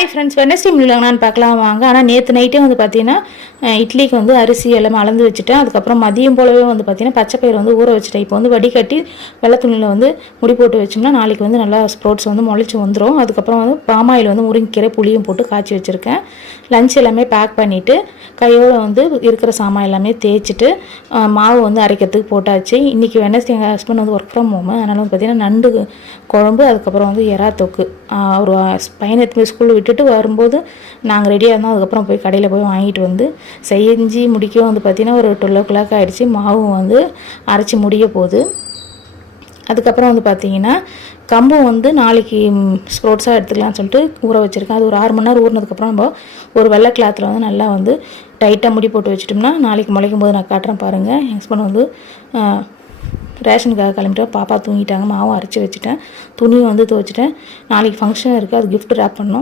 Hi friends, Wednesday முடியலாங்கன்னு பார்க்கலாம் வாங்க. ஆனால் நேற்று நைட்டே வந்து பார்த்தீங்கன்னா இட்லிக்கு வந்து அரிசி எல்லாமே அளந்து வச்சுட்டேன். அதுக்கப்புறம் மதியம் போலவே வந்து பார்த்தீங்கன்னா பச்சைப்பயிர் வந்து ஊற வச்சுட்டேன். இப்போ வந்து வடிகட்டி வெள்ளை துணியில் வந்து முடி போட்டு வச்சோம்னா நாளைக்கு வந்து நல்லா ஸ்ப்ரோட்ஸ் வந்து முளைச்சி வந்துடும். அதுக்கப்புறம் வந்து பாமாயில் வந்து முருங்கைக்கீரை புளியும் போட்டு காய்ச்சி வச்சுருக்கேன். லஞ்ச் எல்லாமே பேக் பண்ணிவிட்டு கையோடு வந்து இருக்கிற சாமான் எல்லாமே தேய்ச்சிட்டு மாவு வந்து அரைக்கிறதுக்கு போட்டாச்சு. இன்றைக்கி வெனஸ்டே எங்கள் ஹஸ்பண்ட் வந்து ஒர்க் ஃப்ரம் ஹோமு, அதனால் வந்து பார்த்திங்கன்னா நண்டு குழம்பு, அதுக்கப்புறம் வந்து எறா தொக்கு. ஒரு பையனை எடுத்து போய் ஸ்கூலில் விட்டுட்டு வரும்போது நாங்கள் ரெடியாக இருந்தோம். அதுக்கப்புறம் போய் கடையில் போய் வாங்கிட்டு வந்து செஞ்சு முடிக்கவும் வந்து பார்த்திங்கன்னா ஒரு 12 o'clock ஆகிடுச்சு. மாவும் வந்து அரைச்சி முடிய போகுது. அதுக்கப்புறம் வந்து பார்த்திங்கன்னா கம்பு வந்து நாளைக்கு ஸ்ப்ரோட்ஸாக எடுத்துக்கலாம்னு சொல்லிட்டு ஊற வச்சுருக்கேன். அது ஒரு 6 மணி நேரம் ஊறினதுக்கப்புறம் நம்ம ஒரு வெள்ளை கிளாத்தில் வந்து நல்லா வந்து டைட்டாக முடி போட்டு வச்சுட்டோம்னா நாளைக்கு முளைக்கும் போது நான் காட்டுறேன் பாருங்கள். என் ஹஸ்பண்ட் வந்து ரேஷனுக்காக கிளம்பிட்டு பாப்பா தூங்கிட்டாங்க. மாவும் அரைச்சி வச்சுட்டேன், துணியும் வந்து துவைச்சிட்டேன். நாளைக்கு ஃபங்க்ஷன் இருக்குது, அது கிஃப்ட் ரேப் பண்ணணும்.